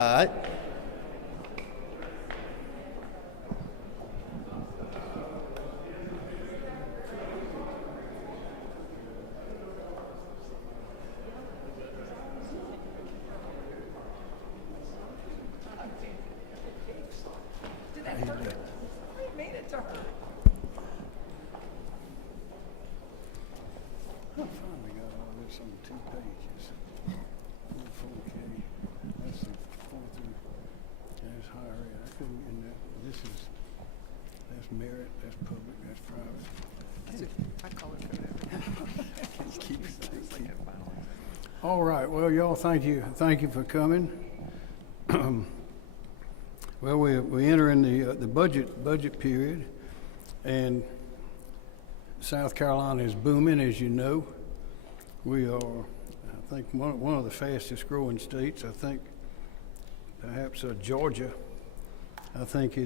All right. Did that hurt? I made it to her. I finally got all this on 2 pages. 4K. That's the 4 through. That's higher ed. I couldn't get that. That's merit. That's public. That's private. I color code everything. Keep it. It's like a balance. All right. Well, y'all, thank you. Thank you for coming. Well, we enter in the budget period, and South Carolina is booming, as you know. We are, I think, one of the fastest growing states. I think perhaps Georgia, I think,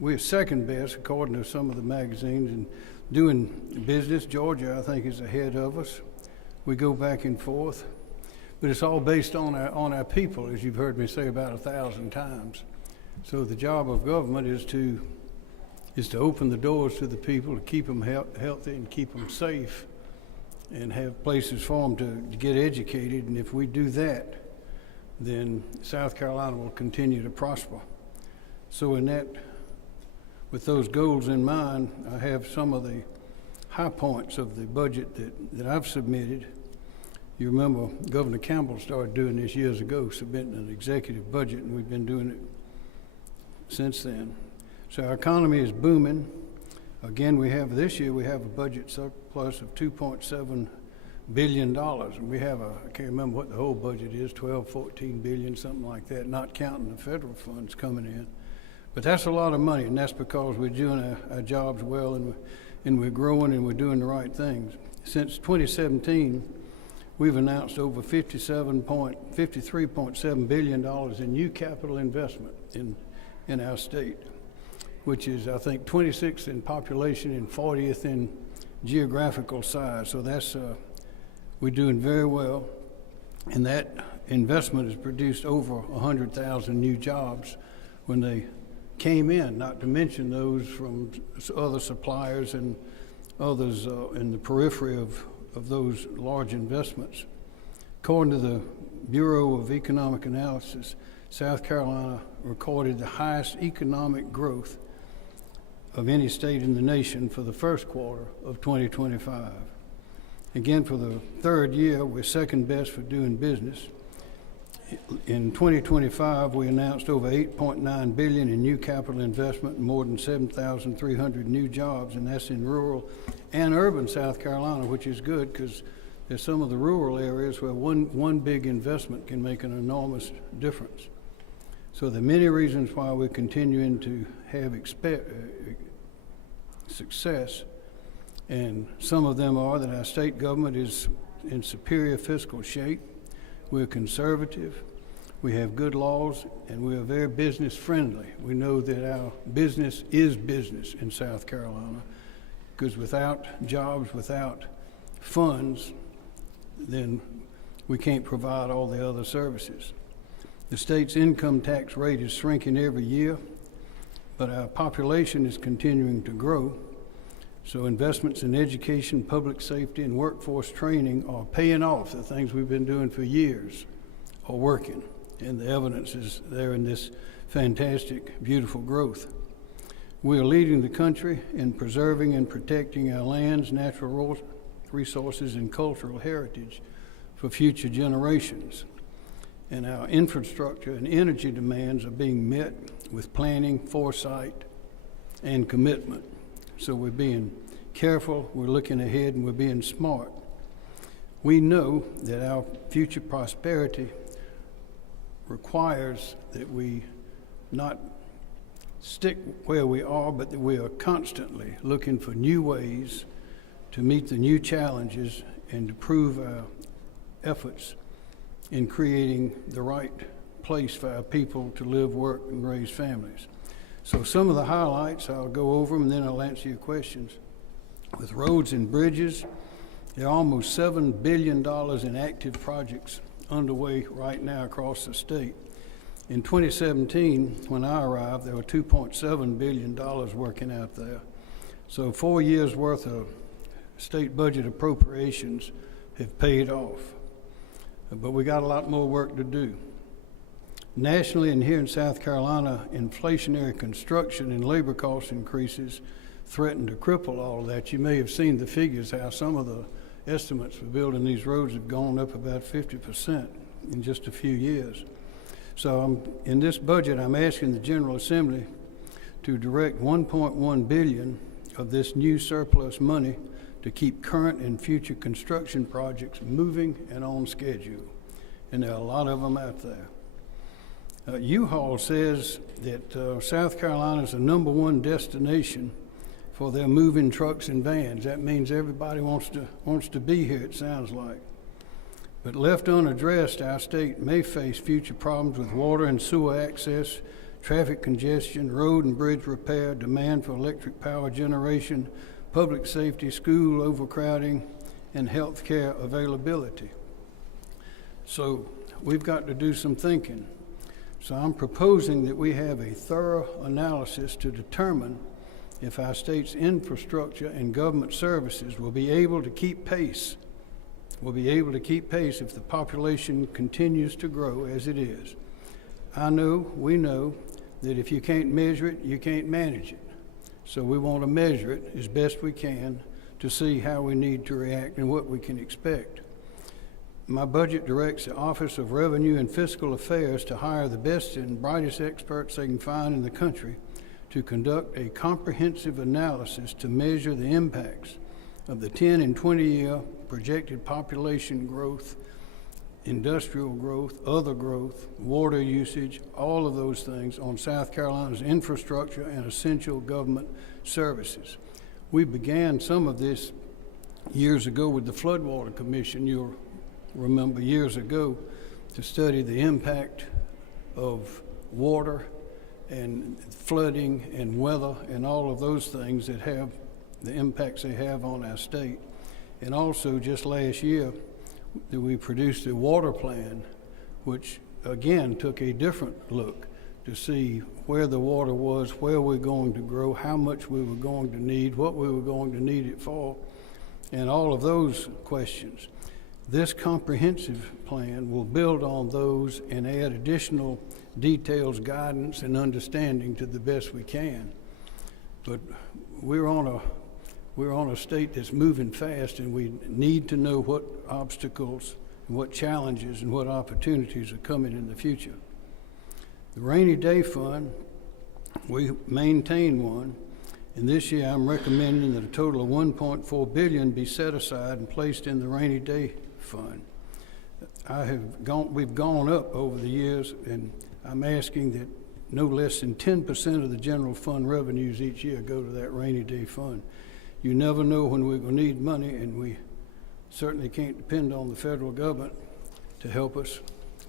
we're second best according to some of the magazines. And doing business, Georgia, I think, is ahead of us. We go back and forth, but it's all based on our people, as you've heard me say about 1,000 times. So the job of government is to open the doors to the people, to keep them healthy and keep them safe, and have places for them to get educated. And if we do that, then South Carolina will continue to prosper. So with those goals in mind, I have some of the high points of the budget that I've submitted. You remember Governor Campbell started doing this years ago, submitting an executive budget, and we've been doing it since then. So our economy is booming. Again, this year we have a budget surplus of $2.7 billion. And we have I can't remember what the whole budget is, 12, 14 billion, something like that, not counting the federal funds coming in. But that's a lot of money, and that's because we're doing our jobs well, and we're growing, and we're doing the right things. Since 2017, we've announced over $53.7 billion in new capital investment in our state, which is, I think, 26th in population and 40th in geographical size. So we're doing very well. And that investment has produced over 100,000 new jobs when they came in, not to mention those from other suppliers and others in the periphery of those large investments. According to the Bureau of Economic Analysis, South Carolina recorded the highest economic growth of any state in the nation for the first quarter of 2025. Again, for the third year, we're second best for doing business. In 2025, we announced over $8.9 billion in new capital investment and more than 7,300 new jobs, and that's in rural and urban South Carolina, which is good because there's some of the rural areas where one big investment can make an enormous difference. So there are many reasons why we're continuing to have success, and some of them are that our state government is in superior fiscal shape. We're conservative, we have good laws, and we are very business friendly. We know that our business is business in South Carolina, because without jobs, without funds, then we can't provide all the other services. The state's income tax rate is shrinking every year, but our population is continuing to grow. So investments in education, public safety, and workforce training are paying off. The things we've been doing for years are working, and the evidence is there in this fantastic, beautiful growth. We are leading the country in preserving and protecting our lands, natural resources, and cultural heritage for future generations. And our infrastructure and energy demands are being met with planning, foresight, and commitment. So we're being careful, we're looking ahead, and we're being smart. We know that our future prosperity requires that we not stick where we are, but that we are constantly looking for new ways to meet the new challenges and to prove our efforts in creating the right place for our people to live, work, and raise families. So some of the highlights, I'll go over them and then I'll answer your questions. With roads and bridges, there are almost $7 billion in active projects underway right now across the state. In 2017, when I arrived, there were $2.7 billion working out there. So 4 years worth of state budget appropriations have paid off. But we got a lot more work to do. Nationally and here in South Carolina, inflationary construction and labor cost increases threaten to cripple all of that. You may have seen the figures, how some of the estimates for building these roads have gone up about 50% in just a few years. So in this budget, I'm asking the General Assembly to direct $1.1 billion of this new surplus money to keep current and future construction projects moving and on schedule. And there are a lot of them out there. U-Haul says that South Carolina is the #1 destination for their moving trucks and vans. That means everybody wants to be here, it sounds like. But left unaddressed, our state may face future problems with water and sewer access, traffic congestion, road and bridge repair, demand for electric power generation, public safety, school overcrowding, and health care availability. So we've got to do some thinking. So I'm proposing that we have a thorough analysis to determine if our state's infrastructure and government services will be able to keep pace. Will be able to keep pace if the population continues to grow as it is. We know that if you can't measure it, you can't manage it. So we want to measure it as best we can to see how we need to react and what we can expect. My budget directs the Office of Revenue and Fiscal Affairs to hire the best and brightest experts they can find in the country to conduct a comprehensive analysis to measure the impacts of the 10 and 20-year projected population growth, industrial growth, other growth, water usage, all of those things on South Carolina's infrastructure and essential government services. We began some of this years ago with the Floodwater Commission, you'll remember years ago, to study the impact of water and flooding and weather and all of those things that have the impacts they have on our state. And also just last year that we produced a water plan, which again took a different look to see where the water was, where we're going to grow, how much we were going to need, what we were going to need it for, and all of those questions. This comprehensive plan will build on those and add additional details, guidance, and understanding to the best we can. But we're on a state that's moving fast, and we need to know what obstacles and what challenges and what opportunities are coming in the future. The rainy day fund, we maintain one, and this year I'm recommending that a total of $1.4 billion be set aside and placed in the rainy day fund. We've gone up over the years, and I'm asking that no less than 10% of the general fund revenues each year go to that rainy day fund. You never know when we're going to need money, and we certainly can't depend on the federal government to help us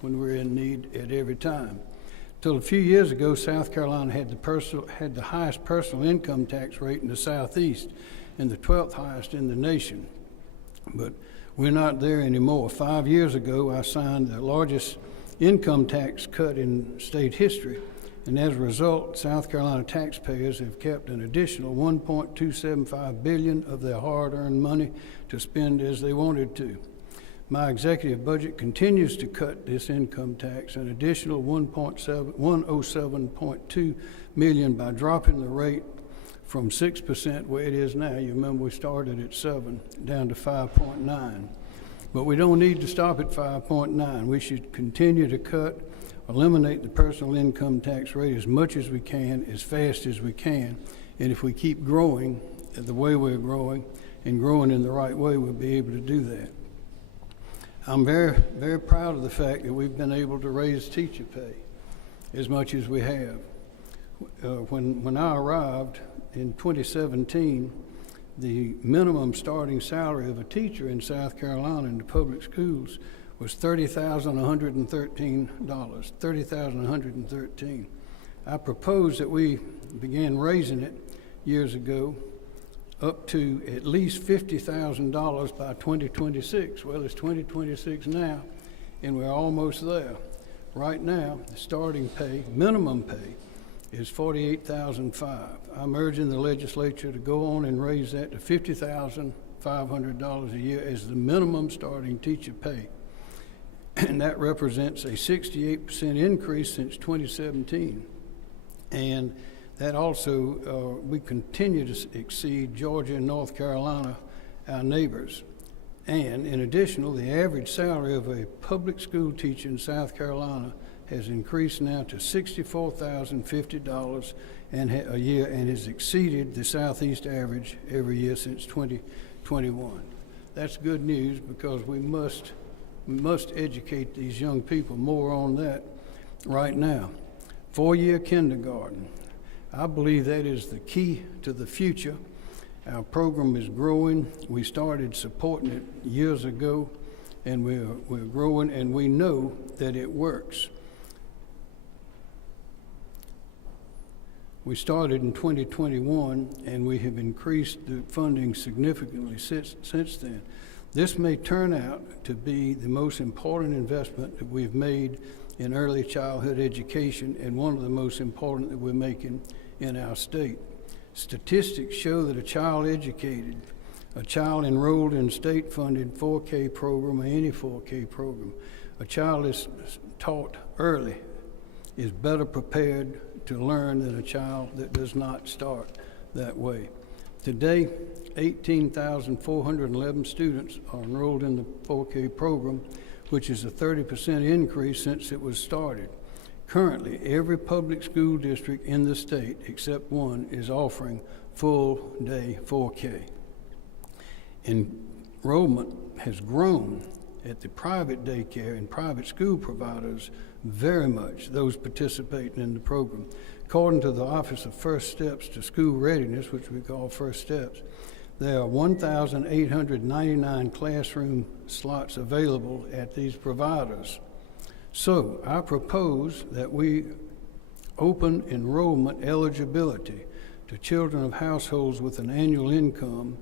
when we're in need at every time. Till a few years ago, South Carolina had the highest personal income tax rate in the Southeast and the 12th highest in the nation. But we're not there anymore. 5 years ago, I signed the largest income tax cut in state history, and as a result, South Carolina taxpayers have kept an additional $1.275 billion of their hard-earned money to spend as they wanted to. My executive budget continues to cut this income tax an additional $107.2 million by dropping the rate from 6% where it is now. You remember we started at 7 down to 5.9. But we don't need to stop at 5.9. We should continue to eliminate the personal income tax rate as much as we can, as fast as we can. And if we keep growing the way we're growing and growing in the right way, we'll be able to do that. I'm very, very proud of the fact that we've been able to raise teacher pay as much as we have. When I arrived in 2017, the minimum starting salary of a teacher in South Carolina in the public schools was $30,113, $30,113. I proposed that we began raising it years ago up to at least $50,000 by 2026. Well, it's 2026 now, and we're almost there. Right now, the starting pay, minimum pay, is $48,500. I'm urging the legislature to go on and raise that to $50,500 a year as the minimum starting teacher pay. And that represents a 68% increase since 2017. And that also, we continue to exceed Georgia and North Carolina, our neighbors. And in addition, the average salary of a public school teacher in South Carolina has increased now to $64,050 a year and has exceeded the Southeast average every year since 2021. That's good news because we must educate these young people more on that right now. 4-year kindergarten. I believe that is the key to the future. Our program is growing. We started supporting it years ago, and we're growing, and we know that it works. We started in 2021, and we have increased the funding significantly since then. This may turn out to be the most important investment that we've made in early childhood education, and one of the most important that we're making in our state. Statistics show that a child educated, a child enrolled in state-funded 4K program or any 4K program, a child is taught early is better prepared to learn than a child that does not start that way. Today, 18,411 students are enrolled in the 4K program, which is a 30% increase since it was started. Currently, every public school district in the state, except one, is offering full-day 4K. Enrollment has grown at the private daycare and private school providers very much, those participating in the program. According to the Office of First Steps to School Readiness, which we call First Steps, there are 1,899 classroom slots available at these providers. So I propose that we open enrollment eligibility to children of households with an annual income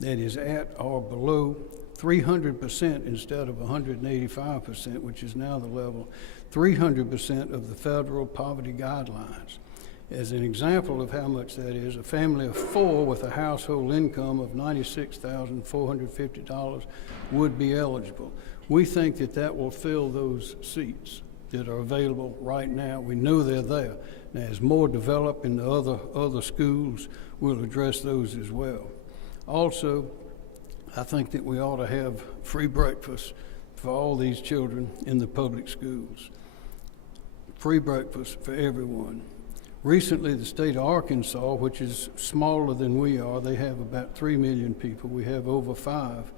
that is at or below 300% instead of 185%, which is now the level, 300% of the federal poverty guidelines. As an example of how much that is, a family of 4 with a household income of $96,450 would be eligible. We think that that will fill those seats that are available right now. We know they're there. Now, as more develop in the other schools, we'll address those as well. Also, I think that we ought to have free breakfast for all these children in the public schools. Free breakfast for everyone. Recently, the state of Arkansas, which is smaller than we are, they have about 3 million people. We have over 5.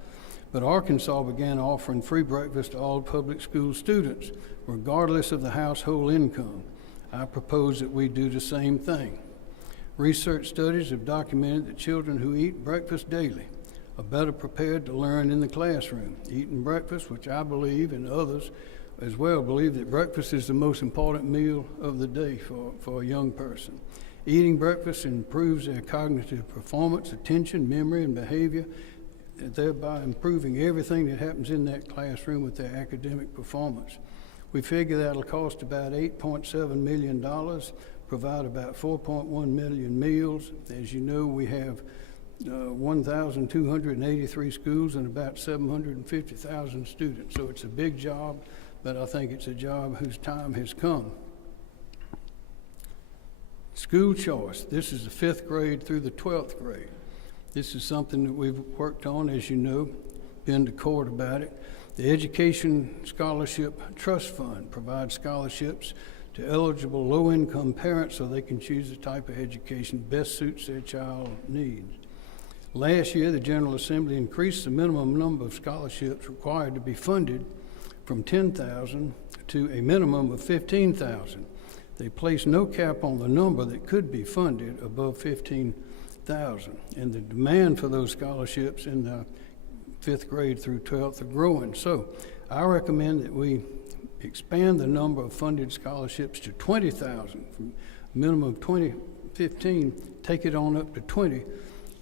But Arkansas began offering free breakfast to all public school students, regardless of the household income. I propose that we do the same thing. Research studies have documented that children who eat breakfast daily are better prepared to learn in the classroom. Eating breakfast, which I believe and others as well believe that breakfast is the most important meal of the day for a young person. Eating breakfast improves their cognitive performance, attention, memory, and behavior, thereby improving everything that happens in that classroom with their academic performance. We figure that'll cost about $8.7 million, provide about 4.1 million meals. As you know, we have 1,283 schools and about 750,000 students. So it's a big job, but I think it's a job whose time has come. School choice. This is the 5th grade through the 12th grade. This is something that we've worked on, as you know, been to court about it. The Education Scholarship Trust Fund provides scholarships to eligible low-income parents so they can choose the type of education best suits their child's needs. Last year, the General Assembly increased the minimum number of scholarships required to be funded from 10,000 to a minimum of 15,000. They placed no cap on the number that could be funded above 15,000. And the demand for those scholarships in the 5th grade through 12th are growing. So I recommend that we expand the number of funded scholarships to 20,000, from a minimum of 15, take it on up to 20,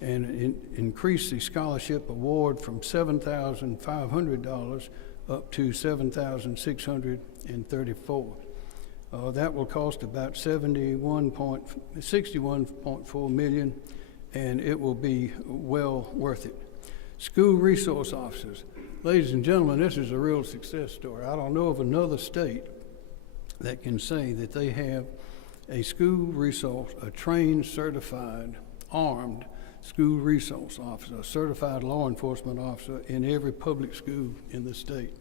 and increase the scholarship award from $7,500 up to $7,634. That will cost about $61.4 million, and it will be well worth it. School resource officers. Ladies and gentlemen, this is a real success story. I don't know of another state that can say that they have a school resource, a trained, certified, armed school resource officer, a certified law enforcement officer in every public school in the state.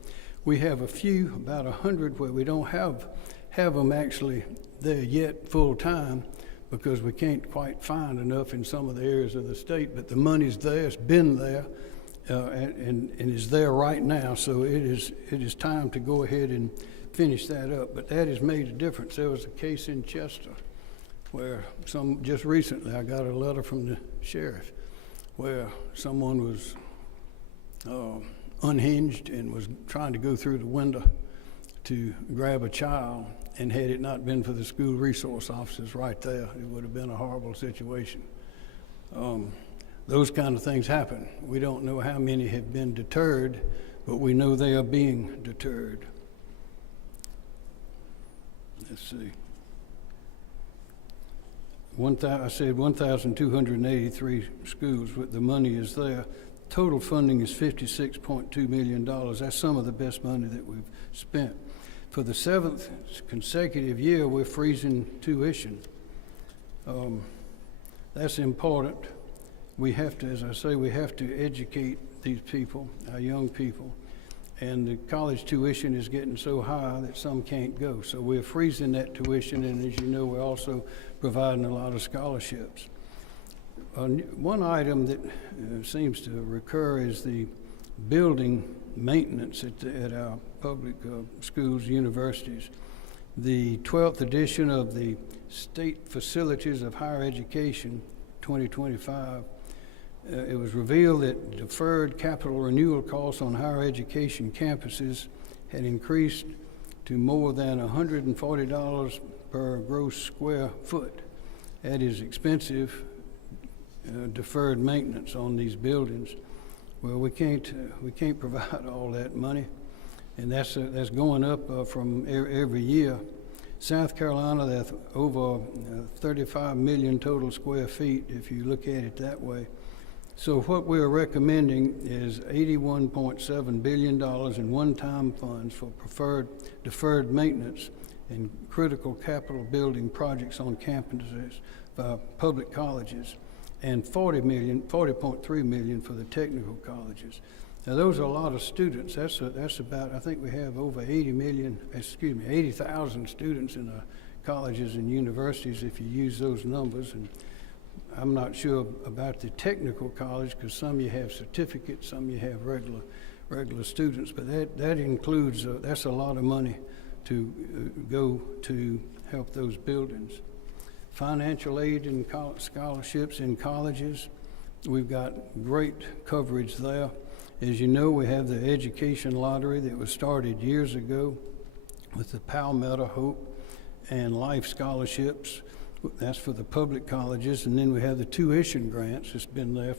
We have a few, about 100, where we don't have them actually there yet full time because we can't quite find enough in some of the areas of the state, but the money's there, it's been there, and is there right now, so it is time to go ahead and finish that up. But that has made a difference. There was a case in Chester where just recently I got a letter from the sheriff where someone was unhinged and was trying to go through the window to grab a child, and had it not been for the school resource officers right there, it would have been a horrible situation. Those kind of things happen. We don't know how many have been deterred, but we know they are being deterred. Let's see. I said 1,283 schools, but the money is there. Total funding is $56.2 million. That's some of the best money that we've spent. For the 7th consecutive year, we're freezing tuition. That's important. We have to, as I say, we have to educate these people, our young people. And the college tuition is getting so high that some can't go. So we're freezing that tuition, and as you know, we're also providing a lot of scholarships. One item that seems to recur is the building maintenance at our public schools, universities. The 12th edition of the State Facilities of Higher Education 2025, it was revealed that deferred capital renewal costs on higher education campuses had increased to more than $140 per gross square foot. That is expensive deferred maintenance on these buildings. Well, we can't provide all that money, and that's going up from every year. South Carolina, that's over 35 million total square feet if you look at it that way. So what we're recommending is $81.7 billion in one-time funds for deferred maintenance and critical capital building projects on campuses, public colleges, and $40.3 million for the technical colleges. Now those are a lot of students. That's about, I think we have over 80,000 students in colleges and universities if you use those numbers. And I'm not sure about the technical college because some you have certificates, some you have regular students, but that includes, that's a lot of money to go to help those buildings. Financial aid and scholarships in colleges, we've got great coverage there. As you know, we have the education lottery that was started years ago with the Palmetto, Hope, and Life scholarships. That's for the public colleges, and then we have the tuition grants. It's been there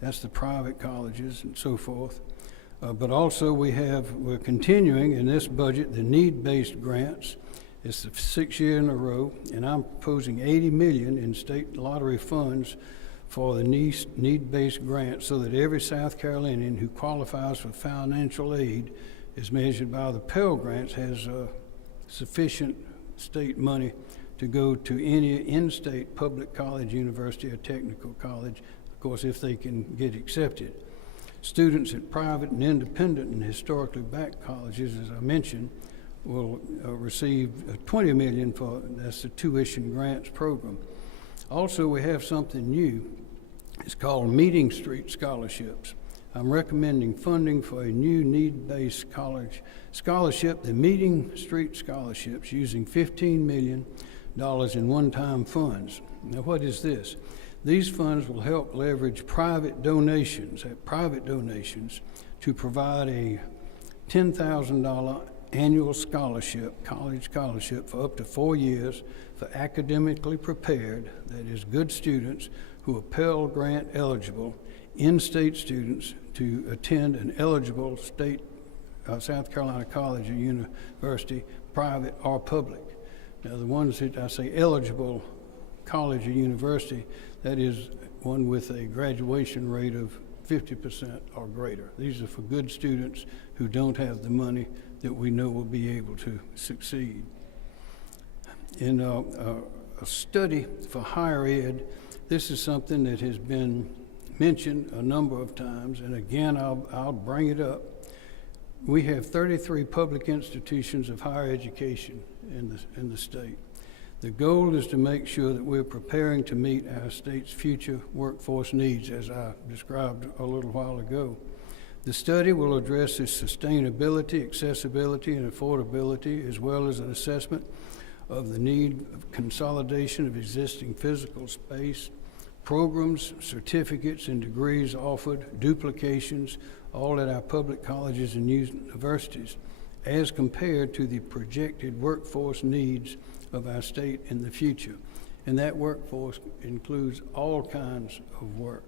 that's the private colleges and so forth. But also we're continuing in this budget the need-based grants. It's the 6th year in a row, and I'm proposing $80 million in state lottery funds for the need-based grants so that every South Carolinian who qualifies for financial aid is measured by the Pell Grants has sufficient state money to go to any in-state public college, university, or technical college, of course, if they can get accepted. Students at private and independent and historically black colleges, as I mentioned, will receive $20 million that's the tuition grants program. Also, we have something new. It's called Meeting Street Scholarships. I'm recommending funding for a new need-based college scholarship, the Meeting Street Scholarships, using $15 million in one-time funds. Now, what is this? These funds will help leverage private donations to provide a $10,000 annual scholarship, college scholarship, for up to 4 years for academically prepared, that is, good students who are Pell Grant eligible, in-state students to attend an eligible state South Carolina College or University, private or public. Now, the ones that I say eligible college or university, that is one with a graduation rate of 50% or greater. These are for good students who don't have the money that we know will be able to succeed. In a study for higher ed, this is something that has been mentioned a number of times, and again, I'll bring it up. We have 33 public institutions of higher education in the state. The goal is to make sure that we're preparing to meet our state's future workforce needs, as I described a little while ago. The study will address the sustainability, accessibility, and affordability, as well as an assessment of the need of consolidation of existing physical space, programs, certificates, and degrees offered, duplications, all at our public colleges and universities, as compared to the projected workforce needs of our state in the future. And that workforce includes all kinds of work.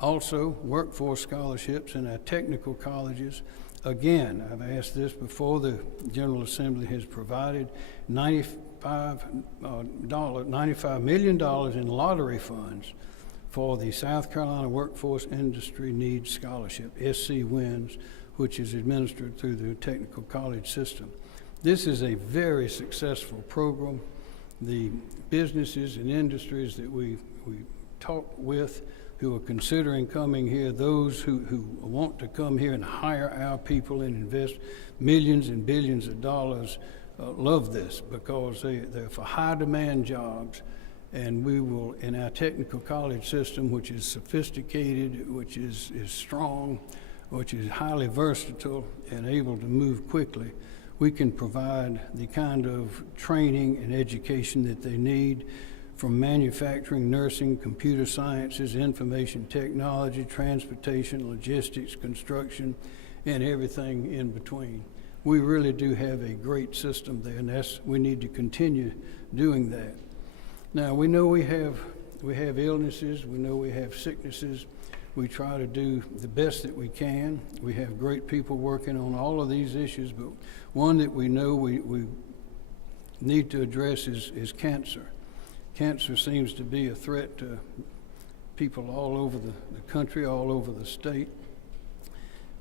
Also, workforce scholarships in our technical colleges. Again, I've asked this before, the General Assembly has provided $95 million in lottery funds for the South Carolina Workforce Industry Needs Scholarship, SC WINS, which is administered through the technical college system. This is a very successful program. The businesses and industries that we talk with who are considering coming here, those who want to come here and hire our people and invest millions and billions of dollars, love this because they're for high demand jobs. And we will, in our technical college system, which is sophisticated, which is strong, which is highly versatile and able to move quickly, we can provide the kind of training and education that they need from manufacturing, nursing, computer sciences, information technology, transportation, logistics, construction, and everything in between. We really do have a great system there, and we need to continue doing that. Now, we know we have illnesses, we know we have sicknesses. We try to do the best that we can. We have great people working on all of these issues, but one that we know we need to address is cancer. Cancer seems to be a threat to people all over the country, all over the state.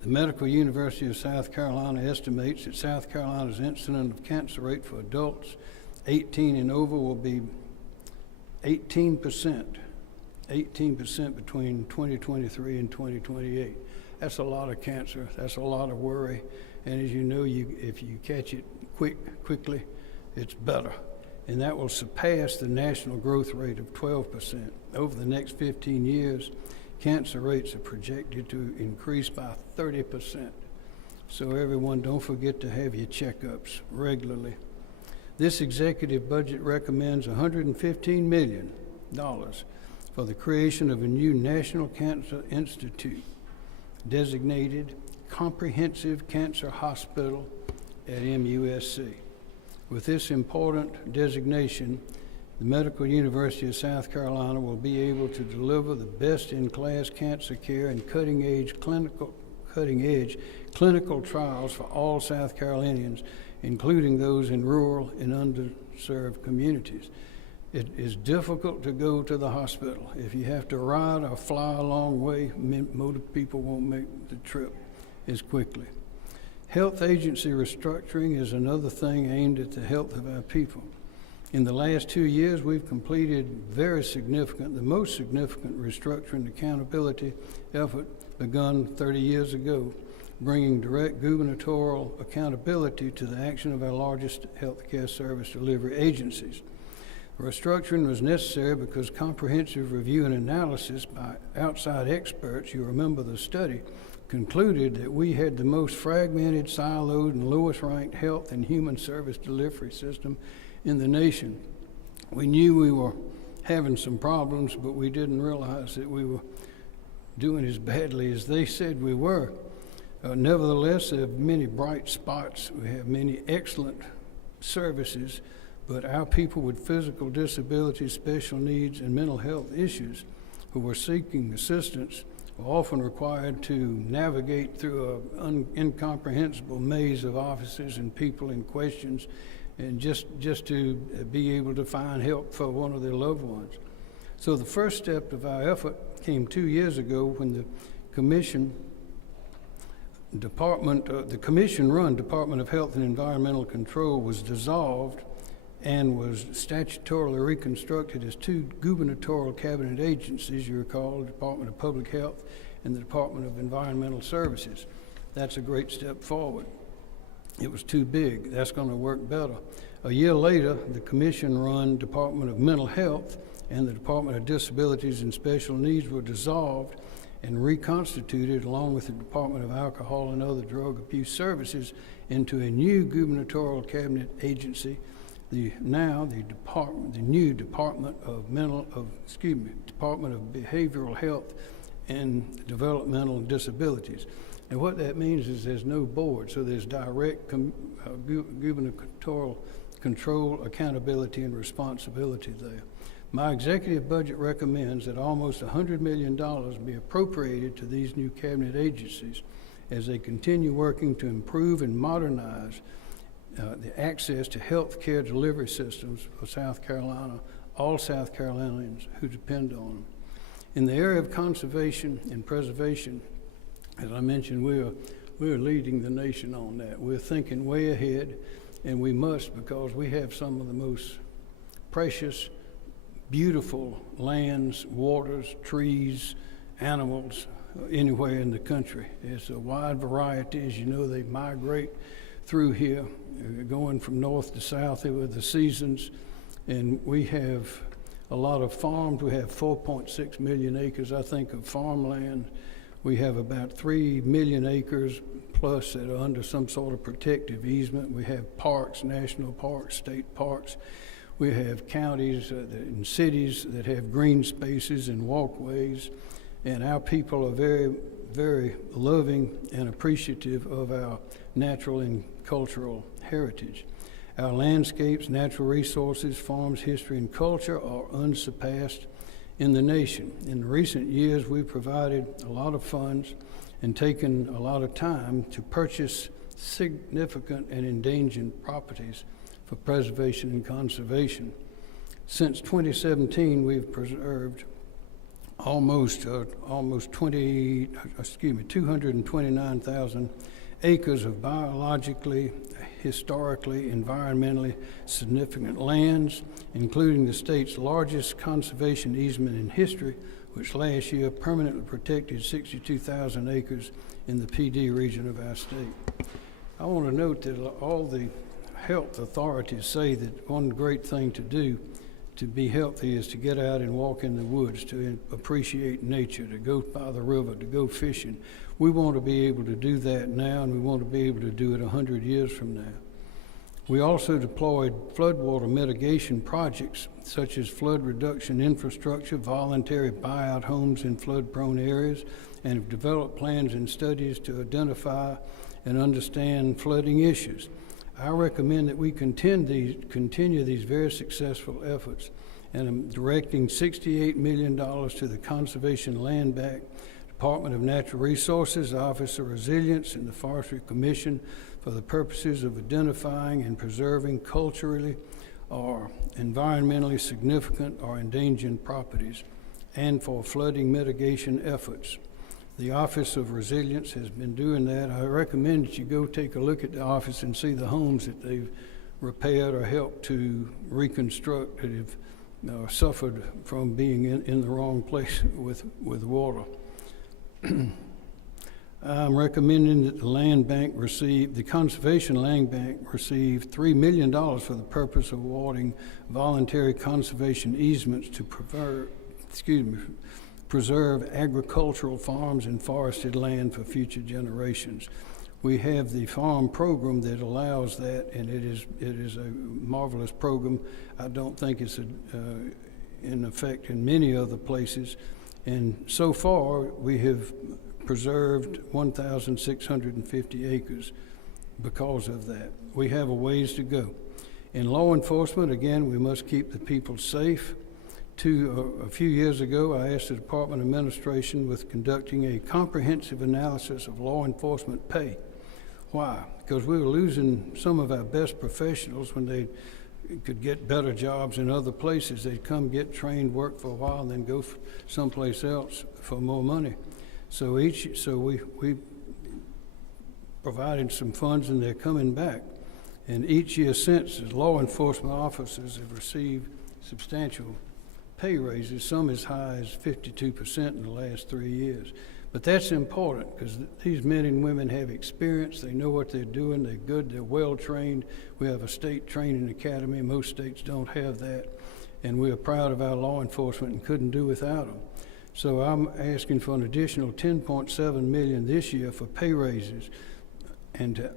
The Medical University of South Carolina estimates that South Carolina's incidence of cancer rate for adults 18 and over will be 18% between 2023 and 2028. That's a lot of cancer. That's a lot of worry. And as you know, if you catch it quickly, it's better. And that will surpass the national growth rate of 12%. Over the next 15 years, cancer rates are projected to increase by 30%. So everyone, don't forget to have your checkups regularly. This executive budget recommends $115 million for the creation of a new National Cancer Institute, designated Comprehensive Cancer Hospital at MUSC. With this important designation, the Medical University of South Carolina will be able to deliver the best-in-class cancer care and cutting-edge clinical trials for all South Carolinians, including those in rural and underserved communities. It is difficult to go to the hospital. If you have to ride or fly a long way, most people won't make the trip as quickly. Health agency restructuring is another thing aimed at the health of our people. In the last 2 years, we've completed the most significant restructuring accountability effort begun 30 years ago, bringing direct gubernatorial accountability to the action of our largest healthcare service delivery agencies. Restructuring was necessary because comprehensive review and analysis by outside experts, you remember the study, concluded that we had the most fragmented, siloed, and lowest ranked health and human service delivery system in the nation. We knew we were having some problems, but we didn't realize that we were doing as badly as they said we were. Nevertheless, there are many bright spots. We have many excellent services, but our people with physical disabilities, special needs, and mental health issues who are seeking assistance are often required to navigate through an incomprehensible maze of offices and people and questions, and just to be able to find help for one of their loved ones. So the first step of our effort came 2 years ago when the commission-run Department of Health and Environmental Control was dissolved and was statutorily reconstructed as two gubernatorial cabinet agencies, you recall, the Department of Public Health and the Department of Environmental Services. That's a great step forward. It was too big. That's going to work better. A year later, the commission-run Department of Mental Health and the Department of Disabilities and Special Needs were dissolved and reconstituted along with the Department of Alcohol and Other Drug Abuse Services into a new gubernatorial cabinet agency, the new Department of Behavioral Health and Developmental Disabilities. And what that means is there's no board, so there's direct gubernatorial control, accountability, and responsibility there. My executive budget recommends that almost $100 million be appropriated to these new cabinet agencies as they continue working to improve and modernize the access to health care delivery systems for South Carolina, all South Carolinians who depend on them. In the area of conservation and preservation, as I mentioned, we're leading the nation on that. We're thinking way ahead, and we must, because we have some of the most precious, beautiful lands, waters, trees, animals anywhere in the country. It's a wide variety. As you know, they migrate through here, going from north to south with the seasons. And we have a lot of farms. We have 4.6 million acres, I think, of farmland. We have about 3 million acres plus that are under some sort of protective easement. We have parks, national parks, state parks. We have counties and cities that have green spaces and walkways. And our people are very, very loving and appreciative of our natural and cultural heritage. Our landscapes, natural resources, farms, history, and culture are unsurpassed in the nation. In recent years, we've provided a lot of funds and taken a lot of time to purchase significant and endangered properties for preservation and conservation. Since 2017, we've preserved almost 229,000 acres of biologically, historically, environmentally significant lands, including the state's largest conservation easement in history, which last year permanently protected 62,000 acres in the PD region of our state. I want to note that all the health authorities say that one great thing to do to be healthy is to get out and walk in the woods, to appreciate nature, to go by the river, to go fishing. We want to be able to do that now, and we want to be able to do it 100 years from now. We also deployed floodwater mitigation projects such as flood reduction infrastructure, voluntary buyout homes in flood-prone areas, and have developed plans and studies to identify and understand flooding issues. I recommend that we continue these very successful efforts, and I'm directing $68 million to the Conservation Land Bank, Department of Natural Resources, Office of Resilience, and the Forestry Commission for the purposes of identifying and preserving culturally or environmentally significant or endangered properties, and for flooding mitigation efforts. The Office of Resilience has been doing that. I recommend that you go take a look at the office and see the homes that they've repaired or helped to reconstruct that have suffered from being in the wrong place with water. I'm recommending that the Conservation Land Bank receive $3 million for the purpose of awarding voluntary conservation easements to preserve agricultural farms and forested land for future generations. We have the farm program that allows that, and it is a marvelous program. I don't think it's in effect in many other places. And so far, we have preserved 1,650 acres because of that. We have a ways to go. In law enforcement, again, we must keep the people safe. A few years ago, I asked the Department Administration with conducting a comprehensive analysis of law enforcement pay. Why? Because we were losing some of our best professionals when they could get better jobs in other places. They'd come get trained, work for a while, and then go someplace else for more money. So we provided some funds, and they're coming back. And each year since, the law enforcement officers have received substantial pay raises, some as high as 52% in the last 3 years. But that's important because these men and women have experience. They know what they're doing. They're good. They're well trained. We have a state training academy. Most states don't have that. And we're proud of our law enforcement and couldn't do without them. So I'm asking for an additional $10.7 million this year for pay raises and to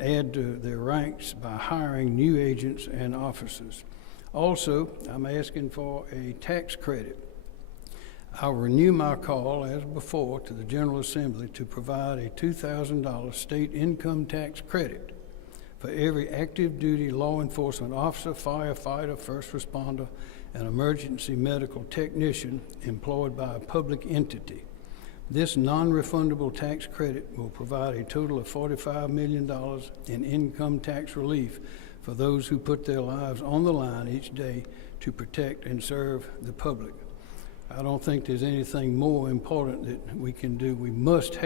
add to their ranks by hiring new agents and officers. Also, I'm asking for a tax credit. I'll renew my call, as before, to the General Assembly to provide a $2,000 state income tax credit for every active duty law enforcement officer, firefighter, first responder, and emergency medical technician employed by a public entity. This non-refundable tax credit will provide a total of $45 million in income tax relief for those who put their lives on the line each day to protect and serve the public. I don't think there's anything more important that we can do. We must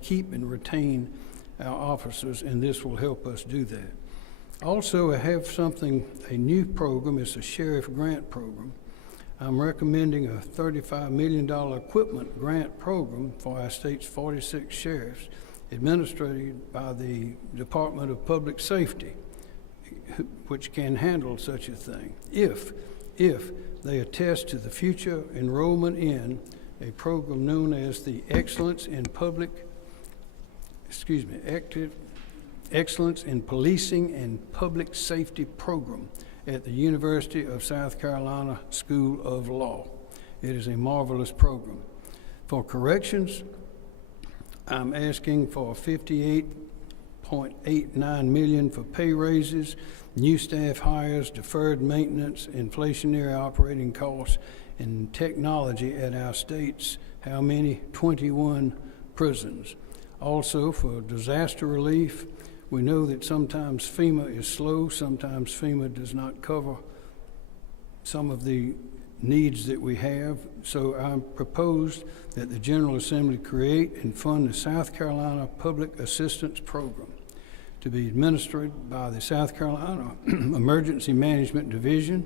keep and retain our officers, and this will help us do that. Also, I have a new program. It's a sheriff grant program. I'm recommending a $35 million equipment grant program for our state's 46 sheriffs, administered by the Department of Public Safety, which can handle such a thing if they attest to the future enrollment in a program known as the Excellence in Policing and Public Safety Program at the University of South Carolina School of Law. It is a marvelous program. For corrections, I'm asking for $58.89 million for pay raises, new staff hires, deferred maintenance, inflationary operating costs, and technology at our state's, 21 prisons. Also, for disaster relief, we know that sometimes FEMA is slow, sometimes FEMA does not cover some of the needs that we have. So I proposed that the General Assembly create and fund the South Carolina Public Assistance Program to be administered by the South Carolina Emergency Management Division.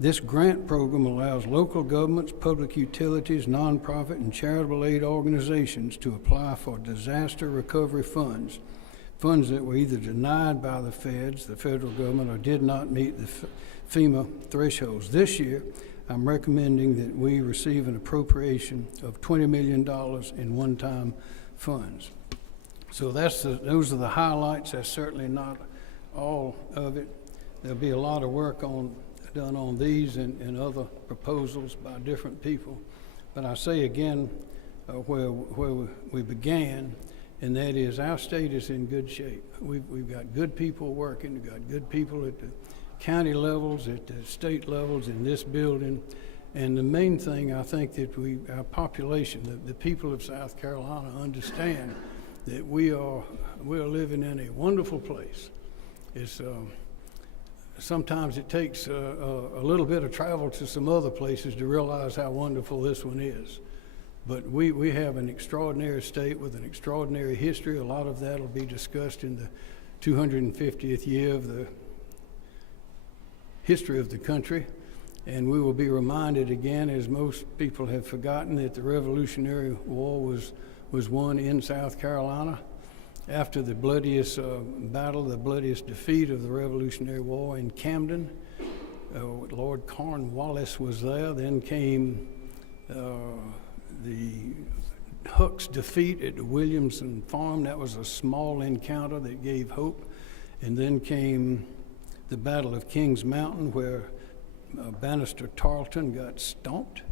This grant program allows local governments, public utilities, nonprofit, and charitable aid organizations to apply for disaster recovery funds that were either denied by the feds, the federal government, or did not meet the FEMA thresholds. This year, I'm recommending that we receive an appropriation of $20 million in one-time funds. So those are the highlights. That's certainly not all of it. There'll be a lot of work done on these and other proposals by different people. But I say again where we began, and that is our state is in good shape. We've got good people working. We've got good people at the county levels, at the state levels, in this building. And the main thing, I think, that our population, the people of South Carolina, understand that we are living in a wonderful place. It's sometimes it takes a little bit of travel to some other places to realize how wonderful this one is. But we have an extraordinary state with an extraordinary history. A lot of that will be discussed in the 250th year of the history of the country. And we will be reminded again, as most people have forgotten, that the Revolutionary War was won in South Carolina. After the bloodiest battle, the bloodiest defeat of the Revolutionary War in Camden, Lord Cornwallis was there. Then came the Hook's defeat at the Williamson Farm. That was a small encounter that gave hope. And then came the Battle of Kings Mountain, where Bannister Tarleton got stomped.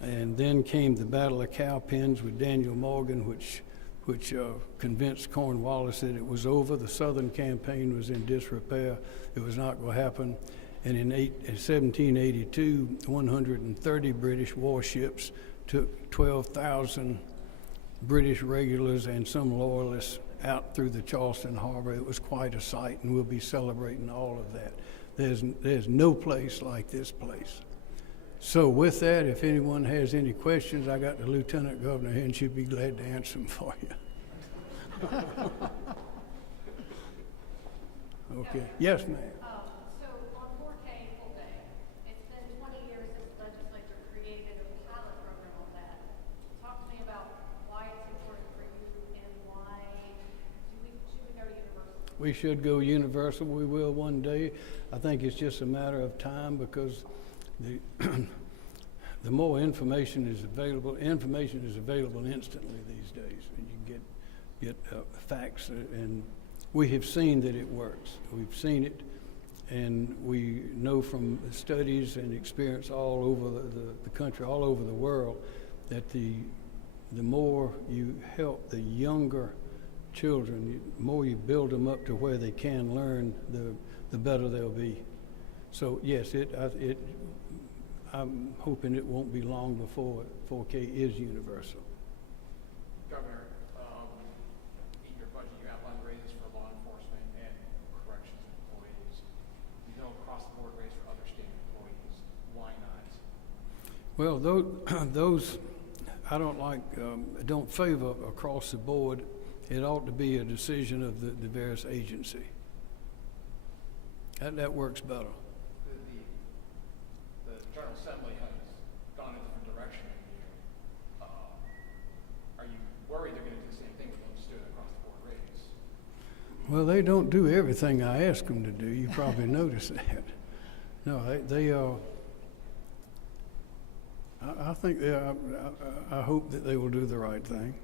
And then came the Battle of Cowpens with Daniel Morgan, which convinced Cornwallis that it was over. The Southern campaign was in disrepair. It was not going to happen. And in 1782, 130 British warships took 12,000 British regulars and some loyalists out through the Charleston Harbor. It was quite a sight, and we'll be celebrating all of that. There's no place like this place. So with that, if anyone has any questions, I got the Lieutenant Governor here, and she'd be glad to answer them for you. Okay. Yes, ma'am. So on 4K full day, it's been 20 years since the legislature created a pilot program on that. Talk to me about why it's important for you and why should we go to universal? We should go universal. We will one day. I think it's just a matter of time because the the more information is available instantly these days, and you get facts, and we have seen that it works. We've seen it, and we know from studies and experience all over the country, all over the world, that the more you help the younger children, the more you build them up to where they can learn, the better they'll be. So yes, I'm hoping it won't be long before 4K is universal. Governor, in your budget you outlined raises for law enforcement and corrections employees. You know, across the board raise for other state employees. Why not? Well, those I don't like. Don't favor across the board. It ought to be a decision of the various agency. That works better. The General Assembly has gone in a different direction than you. Are you worried they're going to do the same thing with those student across the board raise? Well, they don't do everything I ask them to do. You probably noticed that. No, they are. I think they are. I hope that they will do the right thing.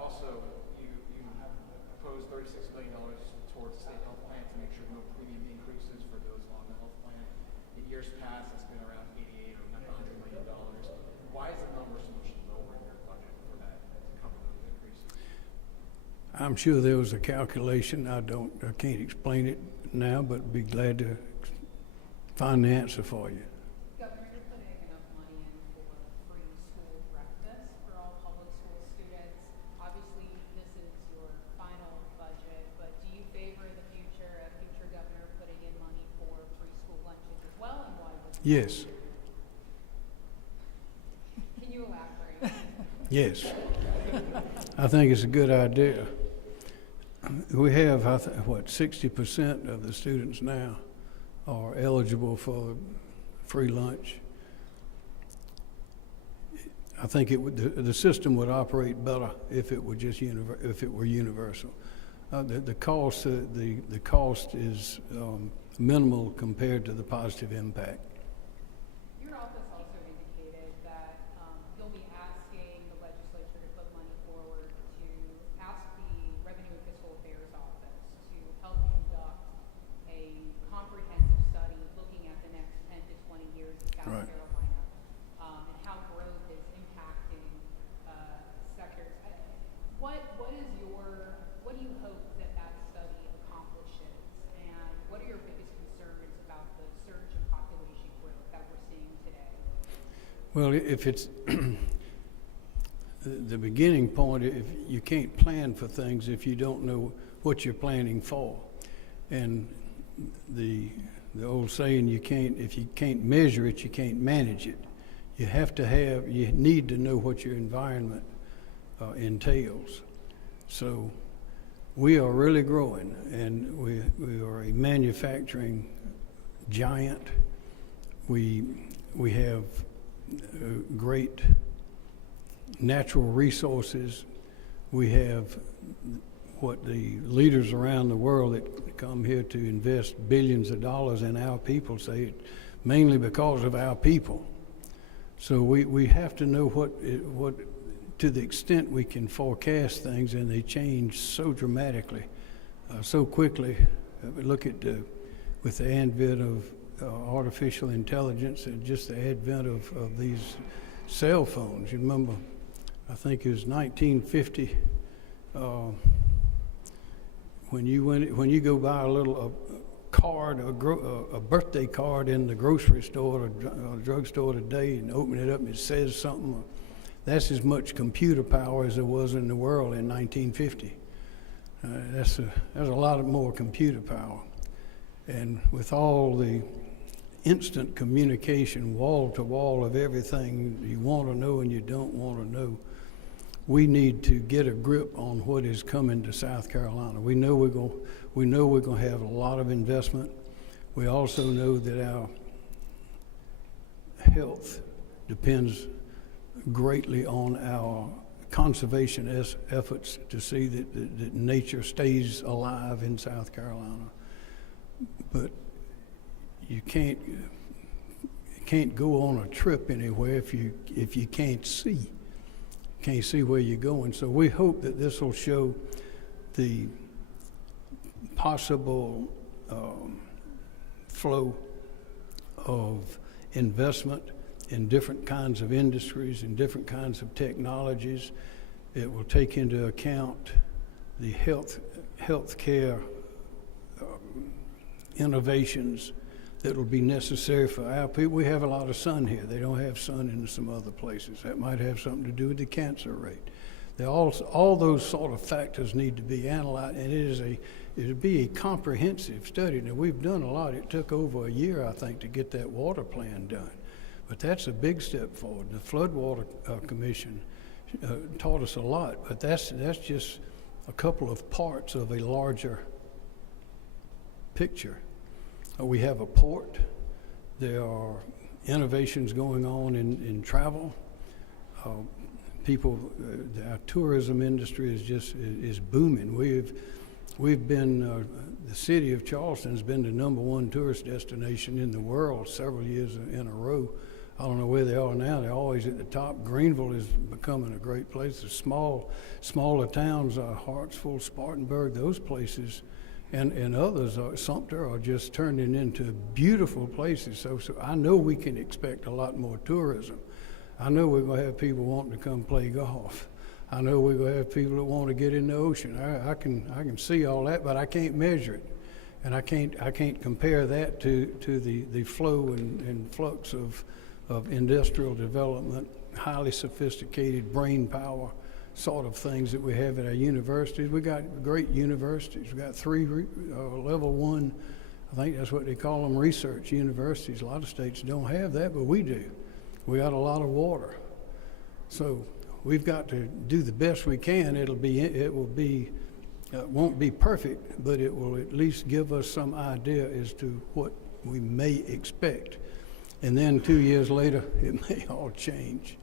Also, you proposed $36 million towards the state health plan to make sure no premium increases for those on the health plan. In years past, it's been around $88 or $100 million. Why is the number so much lower in your budget for that to cover those increases? I'm sure there was a calculation. I can't explain it now, but be glad to find the answer for you. Governor, you're putting enough money in for free school breakfast for all public school students. Obviously, this is your final budget, but do you favor a future governor putting in money for free school lunches as well, and why would you? Yes. Can you elaborate? Yes. I think it's a good idea. We have, 60% of the students now are eligible for free lunch. I think the system would operate better if it were just universal. The cost is minimal compared to the positive impact. Your office also indicated that you'll be asking the legislature to put money forward to ask the Revenue and Fiscal Affairs Office to help conduct a comprehensive study looking at the next 10 to 20 years in South Right. Carolina and how growth is impacting sectors. What do you hope that study accomplishes, and what are your biggest concerns about the surge in population growth that we're seeing today? Well, if it's the beginning point, if you can't plan for things if you don't know what you're planning for, and the old saying, if you can't measure it, you can't manage it. You need to know what your environment entails. So we are really growing, and we are a manufacturing giant. We have great natural resources. We have what the leaders around the world that come here to invest billions of dollars in our people say, it mainly because of our people. So we have to know what to the extent we can forecast things, and they change so dramatically, so quickly. Look at with the advent of artificial intelligence and just the advent of these cell phones. You remember, I think it was 1950, when you go buy card, a birthday card in the grocery store or drugstore today and open it up and it says something, that's as much computer power as there was in the world in 1950. That's a lot more computer power. And with all the instant communication, wall to wall of everything you want to know and you don't want to know, we need to get a grip on what is coming to South Carolina. We know we're going to have a lot of investment. We also know that our health depends greatly on our conservation efforts to see that nature stays alive in South Carolina. But you can't go on a trip anywhere if you can't see where you're going. So we hope that this will show the possible flow of investment in different kinds of industries and different kinds of technologies. It will take into account the healthcare innovations that will be necessary for our people. We have a lot of sun here. They don't have sun in some other places. That might have something to do with the cancer rate. All those sort of factors need to be analyzed, and it'll be a comprehensive study. Now, we've done a lot. It took over a year, I think, to get that water plan done. But that's a big step forward. The Floodwater Commission taught us a lot, but that's just a couple of parts of a larger picture. We have a port. There are innovations going on in travel. Our tourism industry is booming. We've been the city of Charleston has been the #1 tourist destination in the world several years in a row. I don't know where they are now. They're always at the top. Greenville is becoming a great place. The smaller towns, Hartsville, Spartanburg, those places, and others, Sumter, are just turning into beautiful places. So I know we can expect a lot more tourism. I know we're going to have people wanting to come play golf. I know we're going to have people that want to get in the ocean. I can see all that, but I can't measure it, and I can't compare that to the flow and flux of industrial development, highly sophisticated brain power sort of things that we have at our universities. We got great universities. We got 3 level 1, I think that's what they call them, research universities. A lot of states don't have that, but we do. We got a lot of water. So we've got to do the best we can. It won't be perfect, but it will at least give us some idea as to what we may expect. And then 2 years later, it may all change.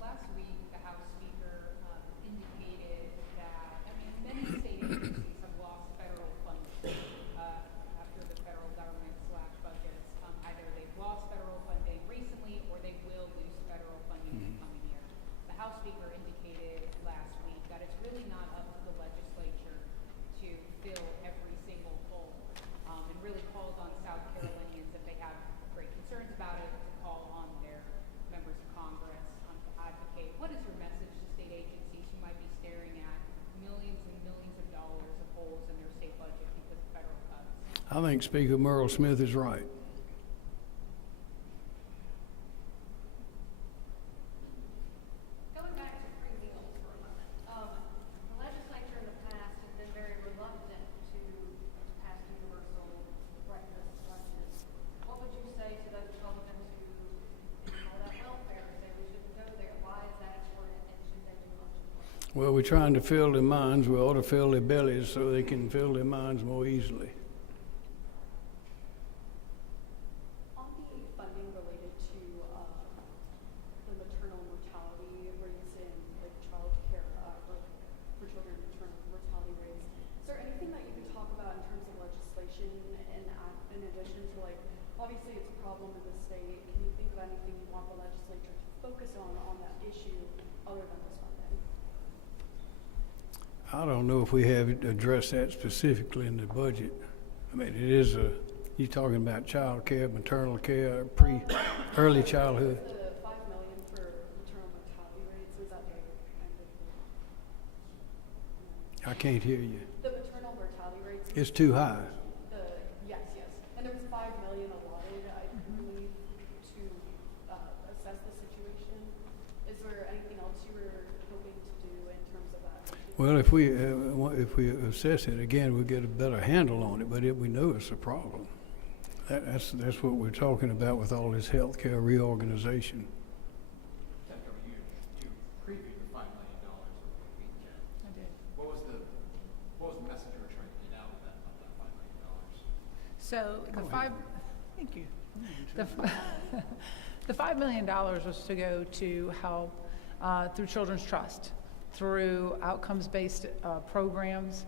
Last week, the House Speaker indicated that, many state agencies have lost federal funding after the federal government slashed budgets. Either they've lost federal funding recently or they will lose federal funding in the coming year. The House Speaker indicated last week that it's really not up to the legislature to fill every single hole, and really called on South Carolinians, if they have great concerns about it, to call on their members of Congress to advocate. What is your message to state agencies who might be staring at millions and millions of dollars of holes in their state budget because of federal cuts? I think Speaker Merle Smith is right. Going back to free meals for a moment, the legislature in the past has been very reluctant to pass universal breakfast lunches. What would you say to those Republicans who call that welfare, say we shouldn't go there? Why is that important, and should they do lunches? Well, we're trying to fill their minds. We ought to fill their bellies so they can fill their minds more easily. On the funding related to the maternal mortality rates in like child care for children, maternal mortality rates, is there anything that you could talk about in terms of legislation in addition to, like, obviously it's a problem in the state. Can you think of anything you want the legislature to focus on that issue other than this funding? I don't know if we have addressed that specifically in the budget. I mean, it is you're talking about child care, maternal care, early childhood. The $5 million for maternal mortality rates, is that the kind of? I can't hear you. The maternal mortality rates. It's too high. Yes. Well, if we assess it again, we'll get a better handle on it. But we know it's a problem. That's what we're talking about with all this healthcare reorganization. Senator, you previewed the $5 million over the weekend. I did. What was the message you were trying to get out of that $5 million? So thank you. The $5 million was to go to help through Children's Trust, through outcomes-based programs,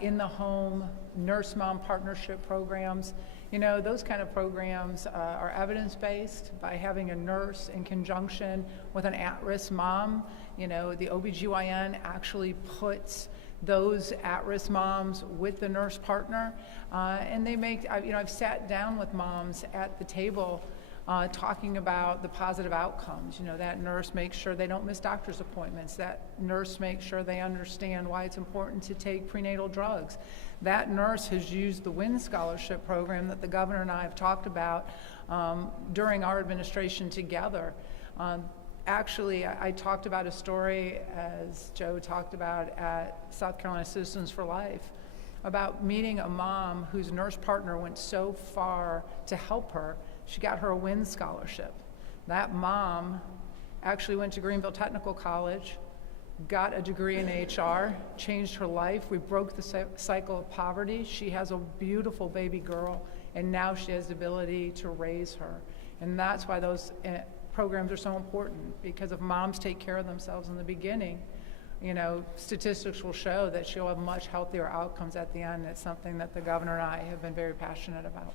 in the home, nurse-mom partnership programs. You know, those kind of programs are evidence-based by having a nurse in conjunction with an at-risk mom. You know, the OBGYN actually puts those at-risk moms with the nurse partner, and they make, I've sat down with moms at the table talking about the positive outcomes. You know, that nurse makes sure they don't miss doctor's appointments. That nurse makes sure they understand why it's important to take prenatal drugs. That nurse has used the WIN scholarship program that the governor and I have talked about during our administration together. Actually, I talked about a story, as Joe talked about, at South Carolina Citizens for Life, about meeting a mom whose nurse partner went so far to help her, she got her a WIN scholarship. That mom actually went to Greenville Technical College, got a degree in HR, changed her life. We broke the cycle of poverty. She has a beautiful baby girl, and now she has the ability to raise her. And that's why those programs are so important, because if moms take care of themselves in the beginning, you know, statistics will show that she'll have much healthier outcomes at the end. It's something that the governor and I have been very passionate about.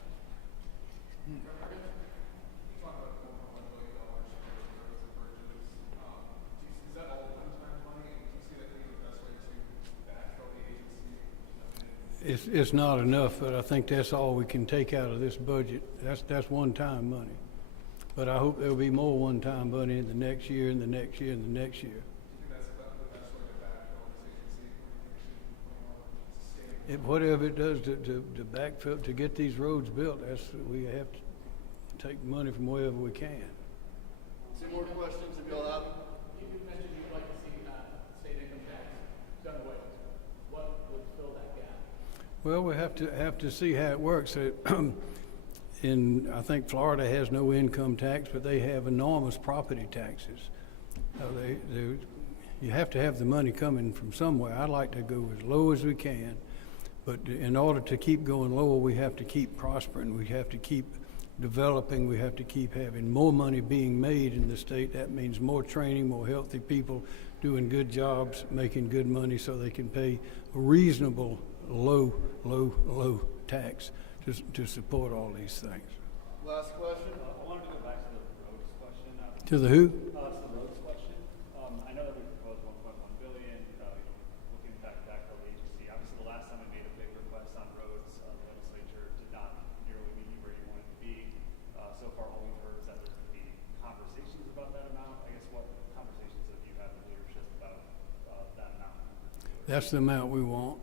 It's not enough, but I think that's all we can take out of this budget. That's one-time money. But I hope there'll be more one-time money in the next year, and the next year, and the next year. Whatever it does to backfill, to get these roads built, we have to take money from wherever we can. Any more questions if y'all have? You mentioned you'd like to see state income tax done away with. What would fill that gap? Well, we have to see how it works. I think Florida has no income tax, but they have enormous property taxes. You have to have the money coming from somewhere. I'd like to go as low as we can, but in order to keep going lower, we have to keep prospering. We have to keep developing. We have to keep having more money being made in the state. That means more training, more healthy people doing good jobs, making good money so they can pay a reasonable low tax to support all these things. Last question. I wanted to go back to the roads question. To the who? To the roads question. I know that we proposed $1.1 billion. Looking back to the agency, obviously the last time we made a big request on roads, the legislature did not nearly meet you where you wanted to be. So far, all we've heard is that there's going to be conversations about that amount. I guess what conversations have you had with leadership about that amount? That's the amount we want.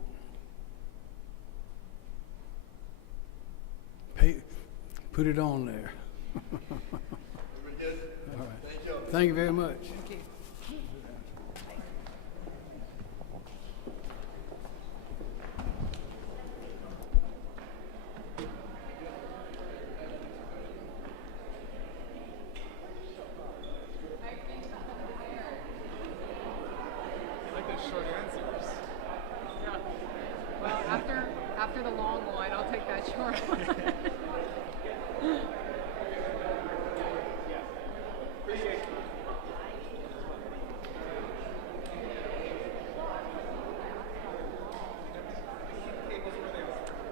Put it on there. Everybody good? All right. Thank you. Thank you very much. Thank you. Well, after the long one, I'll take that short one.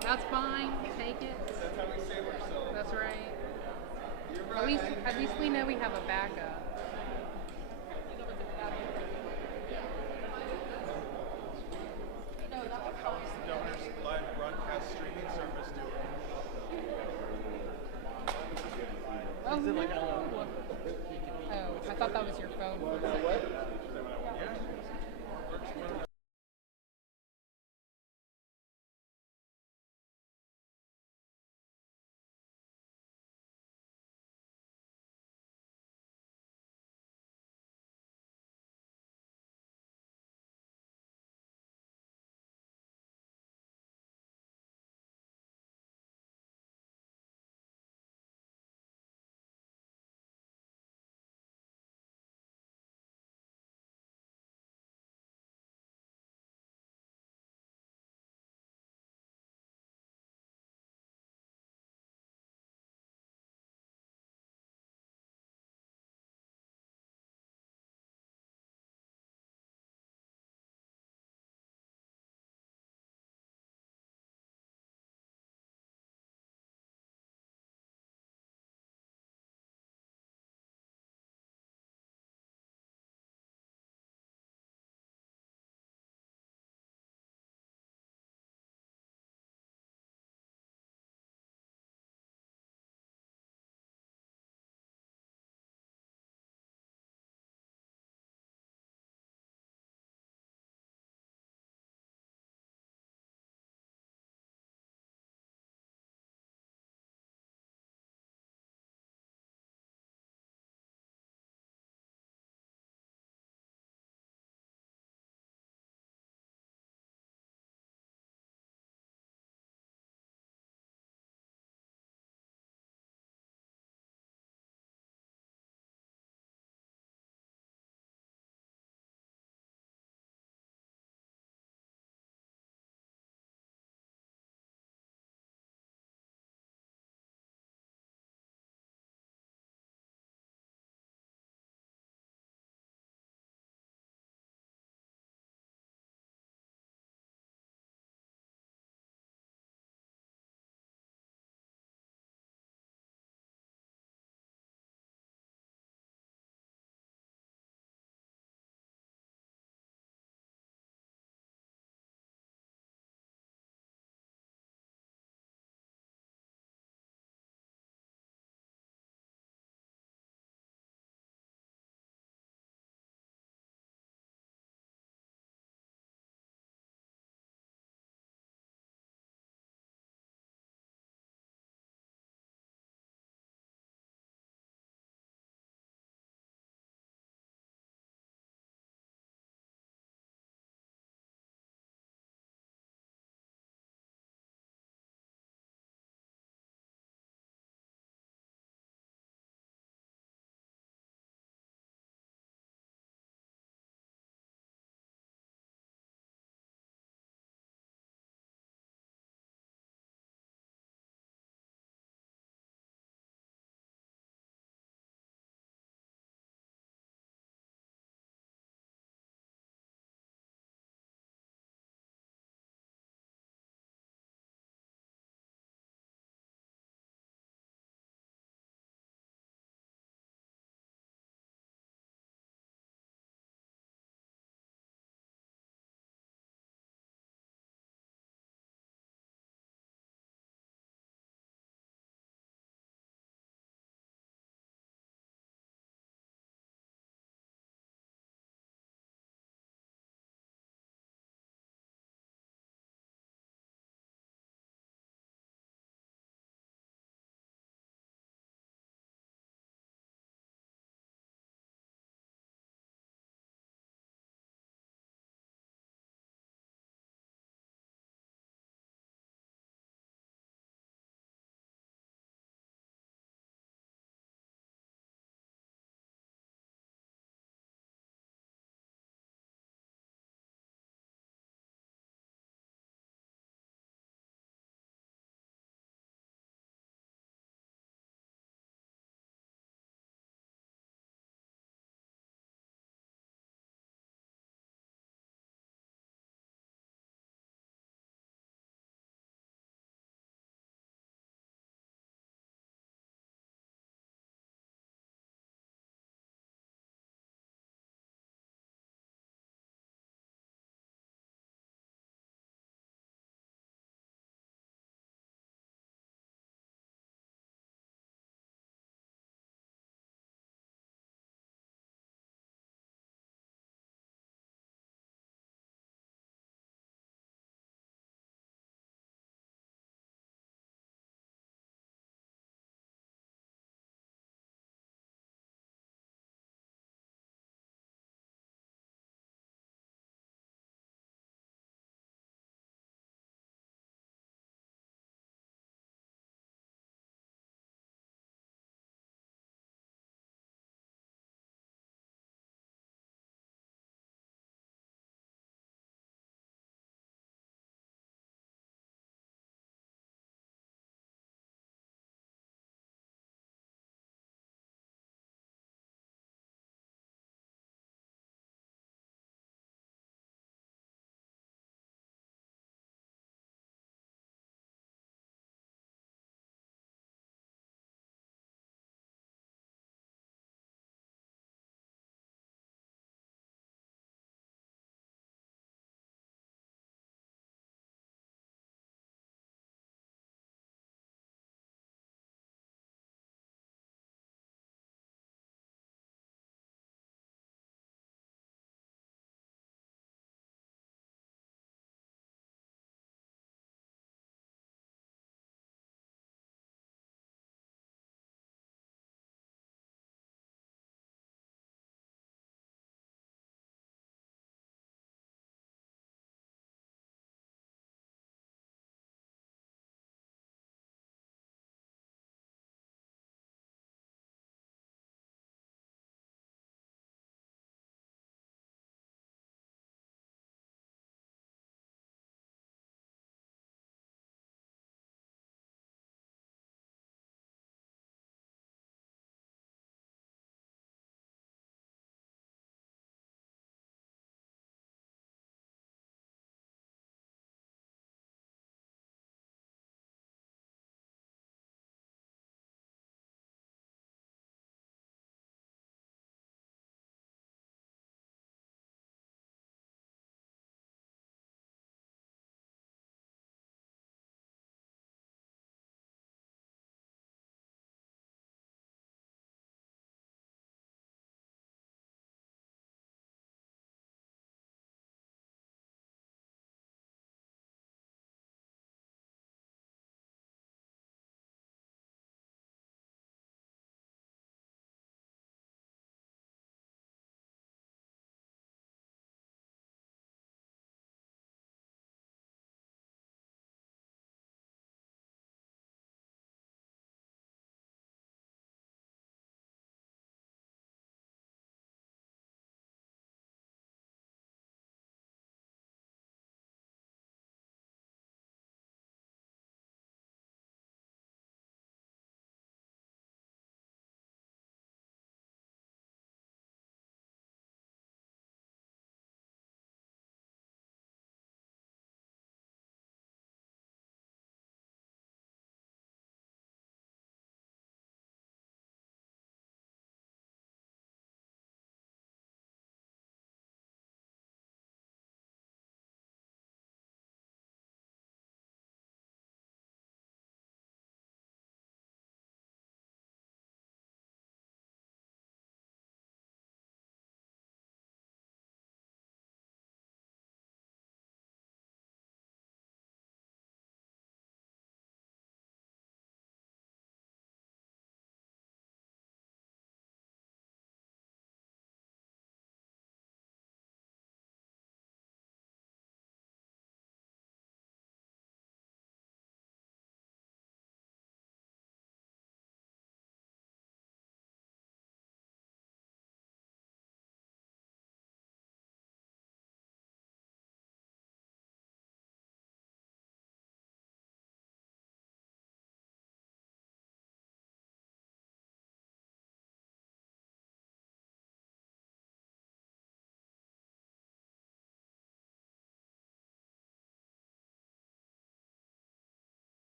That's fine. Take it. That's how we save ourselves. That's right. You're right. At least we know we have a backup. How is the governor's live broadcast streaming service doing? Oh, no. Oh, I thought that was your phone. What?